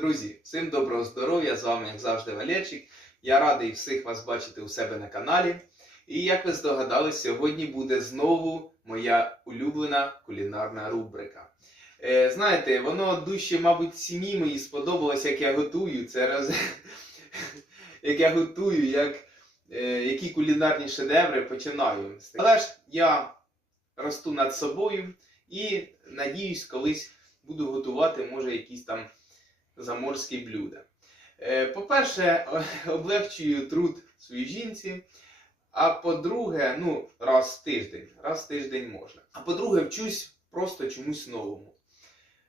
Друзі, всім доброго здоров'я! З вами, як завжди, Валерчик. Я радий всіх вас бачити у себе на каналі. І як ви здогадались, сьогодні буде знову моя улюблена кулінарна рубрика. Е, знаєте, воно дужче, мабуть, сім'ї моїй сподобалось, як я готую. Це роз... як я готую, як, е, які кулінарні шедеври починаю. Але ж я росту над собою і надіюсь, колись буду готувати, може, якісь там заморські блюда. Е, По-перше, облегчую труд своїй жінці. А по-друге, ну, раз в тиждень, раз в тиждень можна. А по-друге, вчусь просто чомусь новому.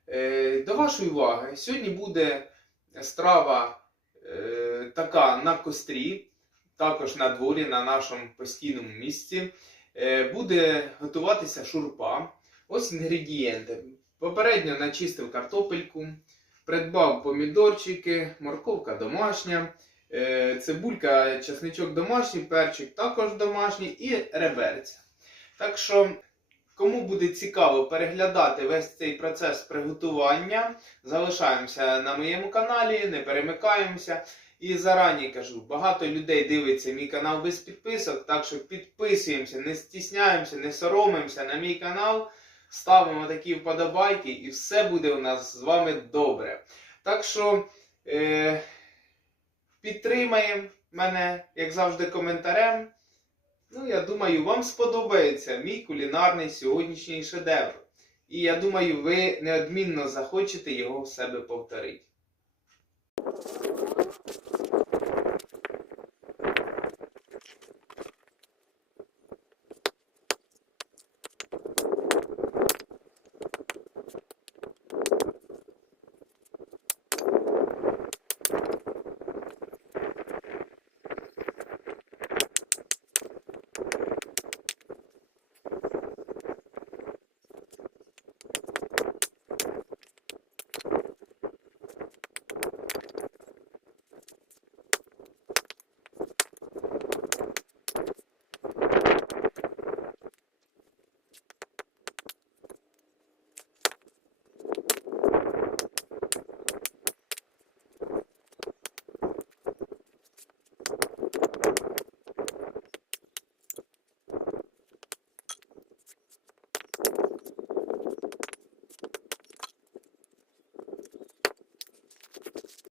Е, До вашої уваги, сьогодні буде страва е, така на кострі, також на дворі, на нашому постійному місці. Буде готуватися шурпа. Ось інгредієнти. Попередньо начистив картопельку, придбав помідорчики, морковка домашня, е, цибулька, чесничок домашній, перчик також домашній і реберця. Так що, кому буде цікаво переглядати весь цей процес приготування, залишаємося на моєму каналі, не перемикаємося. І зарані кажу, багато людей дивиться мій канал без підписок, так що підписуємося, не стісняємося, не соромимося на мій канал, ставимо такі вподобайки і все буде у нас з вами добре. Так що е, підтримаємо мене, як завжди, коментарем. Ну, я думаю, вам сподобається мій кулінарний сьогоднішній шедевр. І я думаю, ви неодмінно захочете його в себе повторити.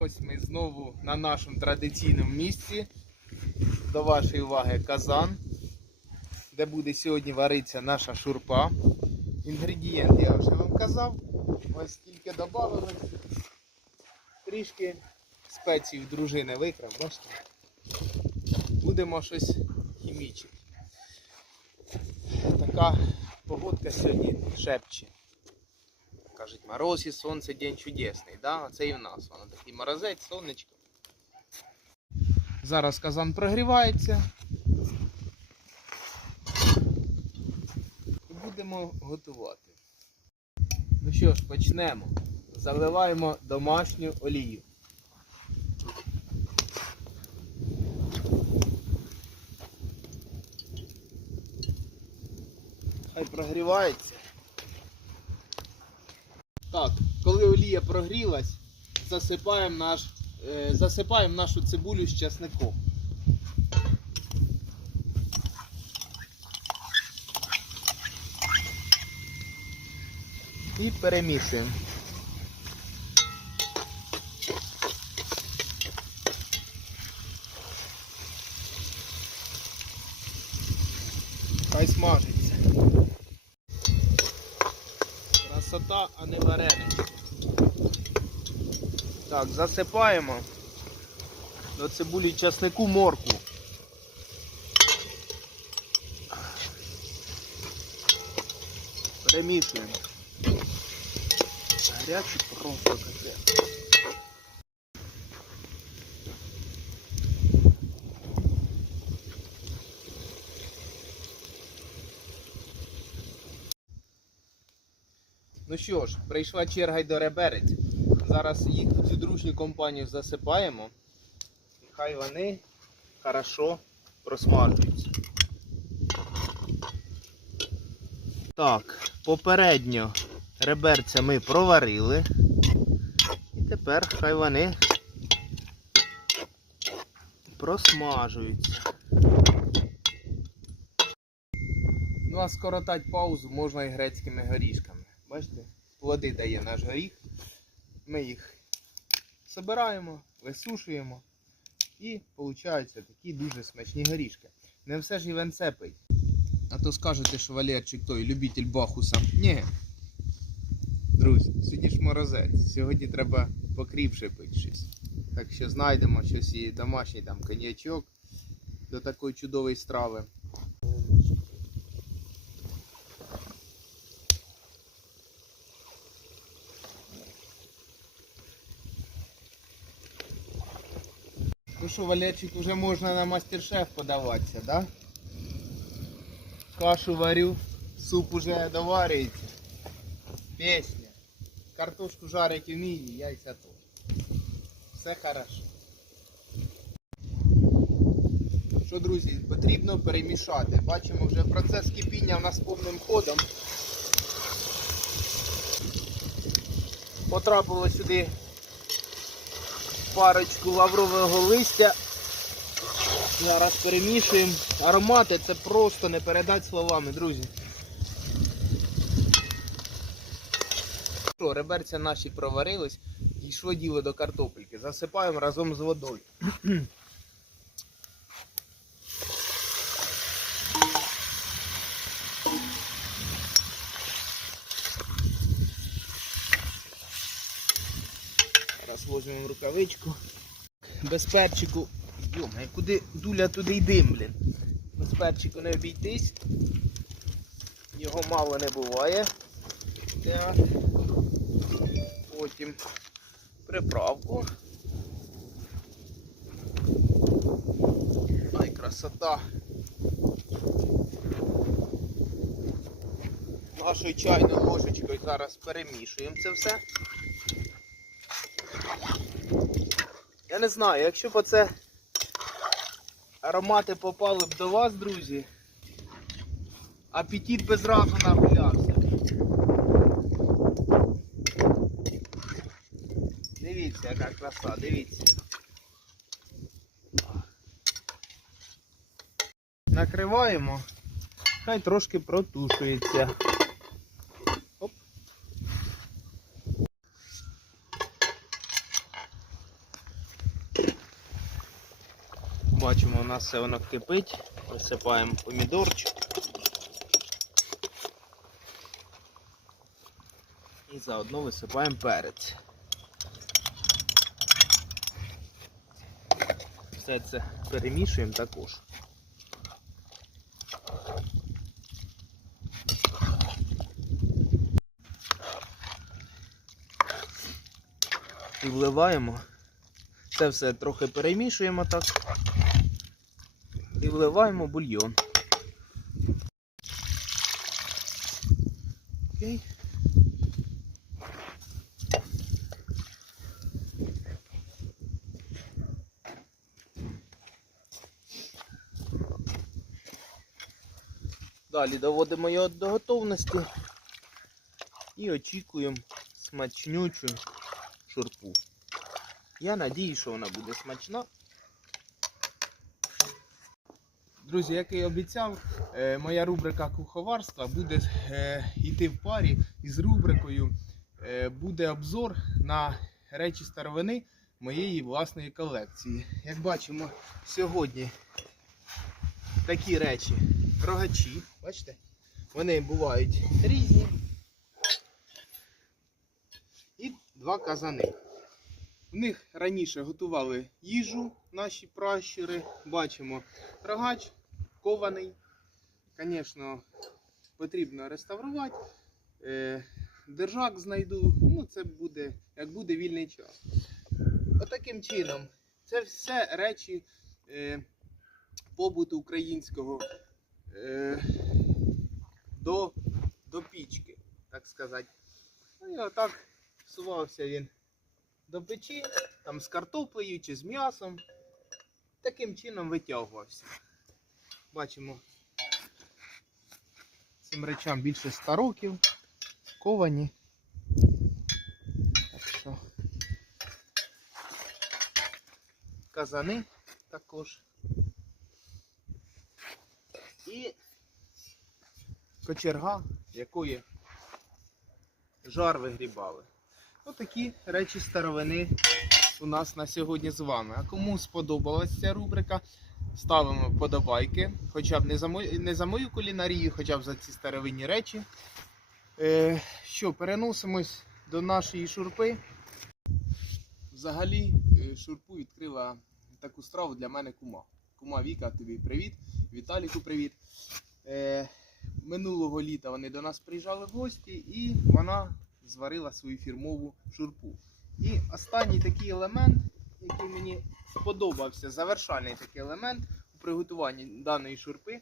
Ось ми знову на нашому традиційному місці. До вашої уваги казан, де буде сьогодні варитися наша шурпа. Інгредієнти я вже вам казав. Ось тільки додали. Трішки спецій дружини викрав, бачите? Будемо щось хімічити. Така погодка сьогодні шепче. Кажуть, мороз і сонце день чудесний. Да? Оце і в нас. Воно такий морозець, сонечко. Зараз казан прогрівається. Будемо готувати. Ну що ж, почнемо. Заливаємо домашню олію. Хай прогрівається. Так, коли олія прогрілась, засипаємо, наш, е, засипаємо нашу цибулю з часником. І перемішуємо. Хай смажиться. Красота, а не варенички. Так, засипаємо до цибулі часнику морку. Перемішуємо. Гарячий просто капець. Ну що ж, прийшла черга й до реберець. Зараз їх в цю дружню компанію засипаємо. І хай вони хорошо просмажуються. Так, попередньо реберця ми проварили. І тепер хай вони просмажуються. Ну а скоротати паузу можна і грецькими горішками. Бачите? Плоди дає наш горіх. Ми їх збираємо, висушуємо. І получаються такі дуже смачні горішки. Не все ж і венце пить. А то скажете, що Валерчик той любитель бахуса. Ні. Друзі, сьогодні ж морозець. Сьогодні треба покріпше пити щось. Так що знайдемо щось і домашній там коньячок до такої чудової страви. Що, Валерчик, вже можна на мастер-шеф подаватися, да? Кашу варю, суп уже доварюється. Песня. Картошку жарить вмію, яйця теж. Все хорошо. Що, друзі, потрібно перемішати. Бачимо, вже процес кипіння у нас повним ходом. Потрапило сюди парочку лаврового листя. Зараз перемішуємо. Аромати це просто не передати словами, друзі. Що, реберця наші проварились, дійшло діло до картопельки. Засипаємо разом з водою. Зараз візьмемо рукавичку. Без перчику. Йома, куди дуля туди й дим, блін. Без перчику не обійтись. Його мало не буває. Так. Потім приправку. Ай, красота. Нашою чайною ложечкою зараз перемішуємо це все. Я не знаю, якщо б оце аромати попали б до вас, друзі, апетит би зразу нагулявся. Дивіться, яка краса, дивіться. Накриваємо, хай трошки протушується. Оп. Бачимо, у нас все воно кипить. Висипаємо помідорчик. І заодно висипаємо перець. Все це перемішуємо також. І вливаємо. Це все трохи перемішуємо так. І вливаємо бульйон. Окей. Далі доводимо його до готовності і очікуємо смачнючу шурпу. Я надію, що вона буде смачна. Друзі, як і обіцяв, е, моя рубрика куховарства буде е, йти в парі із рубрикою е, буде обзор на речі старовини моєї власної колекції. Як бачимо, сьогодні такі речі рогачі, бачите, вони бувають різні. І два казани. В них раніше готували їжу наші пращури. Бачимо рогач кований. Звісно, потрібно реставрувати. Е, Держак знайду. Ну, це буде, як буде вільний час. Отаким чином, це все речі е, побуту українського е, до, до пічки, так сказати. Ну і отак всувався він до печі, там з картоплею чи з м'ясом. Таким чином витягувався. Бачимо, цим речам більше 100 років, ковані. Так що казани також. І кочерга, якої жар вигрібали. Отакі речі старовини у нас на сьогодні з вами. А кому сподобалася ця рубрика, ставимо вподобайки, хоча б не за, мою, не за мою кулінарію, хоча б за ці старовинні речі. Е, що, переносимось до нашої шурпи. Взагалі, е, шурпу відкрила таку страву для мене кума. Кума Віка, тобі привіт. Віталіку привіт. Е, минулого літа вони до нас приїжджали в гості і вона зварила свою фірмову шурпу. І останній такий елемент, який мені сподобався, завершальний такий елемент у приготуванні даної шурпи.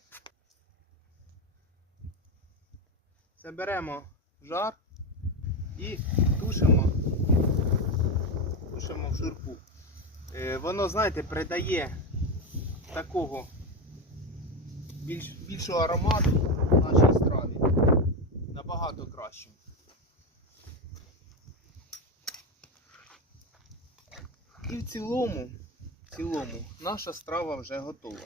Це беремо жар і тушимо, тушимо в шурпу. Е, воно, знаєте, придає такого більш, більшого аромату нашій страві. Набагато краще. І в цілому, в цілому, наша страва вже готова.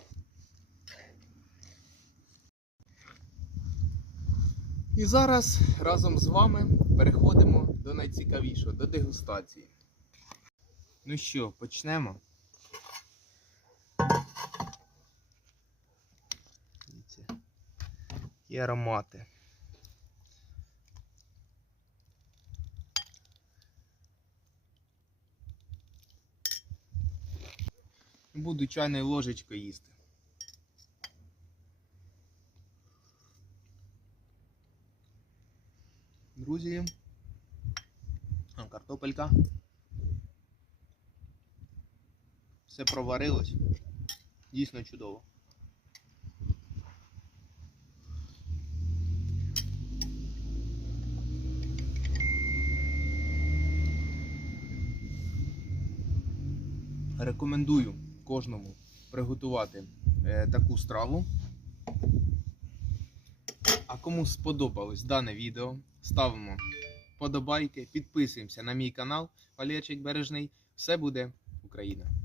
І зараз разом з вами переходимо до найцікавішого, до дегустації. Ну що, почнемо. Дивіться, які аромати. Буду чайною ложечкою їсти. Друзі. Картопелька. Все проварилось. Дійсно чудово. Рекомендую кожному приготувати е, таку страву. А кому сподобалось дане відео, ставимо вподобайки, підписуємося на мій канал Валерчик Бережний. Все буде Україна!